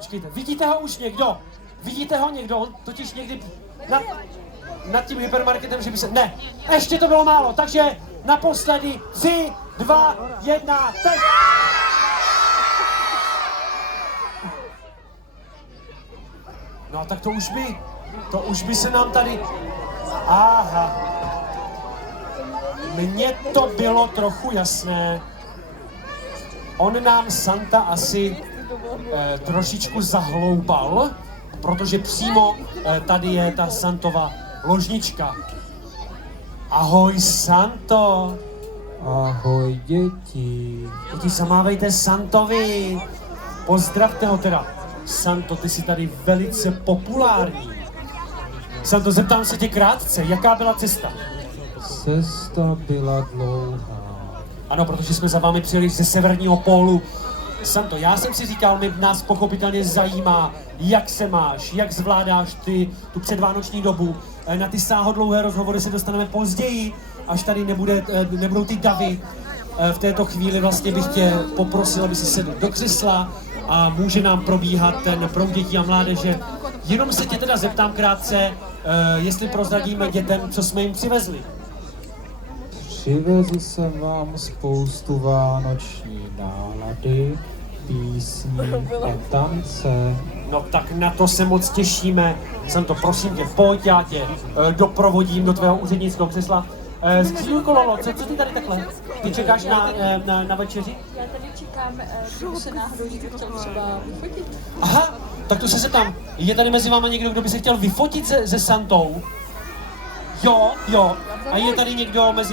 Počkejte, vidíte ho už někdo? Vidíte ho někdo? On totiž někdy nad tím hypermarketem, že by se... Ne, ještě to bylo málo, takže naposledy 3, 2, 1, teď! No tak to už by se nám tady... Aha. Mně to bylo trochu jasné. On nám Santa asi trošičku zahloubal, protože přímo tady je ta Santova ložnička. Ahoj, Santo. Ahoj, děti. Děti, zamávejte Santovi. Pozdravte ho teda. Santo, ty jsi tady velice populární. Santo, zeptám se tě krátce, jaká byla cesta? Cesta byla dlouhá. Ano, protože jsme za vámi přijeli ze severního pólu. Santo, já jsem si říkal, nás pochopitelně zajímá, jak se máš, jak zvládáš ty tu předvánoční dobu. Na ty sáhodlouhé rozhovory se dostaneme později, až tady nebudou ty davy. V této chvíli vlastně bych tě poprosil, aby si sedl do křesla a může nám probíhat ten proud dětí a mládeže. Jenom se tě teda zeptám krátce, jestli prozradíme dětem, co jsme jim přivezli. Přivezl jsem vám spoustu vánoční nálady, písní a tance. No tak na to se moc těšíme. Santo, prosím tě, pojď, já tě doprovodím do tvého úřednického křesla. Skříňujko Lolo, co ty tady takhle? Ty čekáš na večeři? Já tady čekám, kdo se náhodou někdo chtěl třeba vyfotit. Aha, tak to se zeptám. Je tady mezi váma někdo, kdo by se chtěl vyfotit se Santou? Jo. A je tady někdo mezi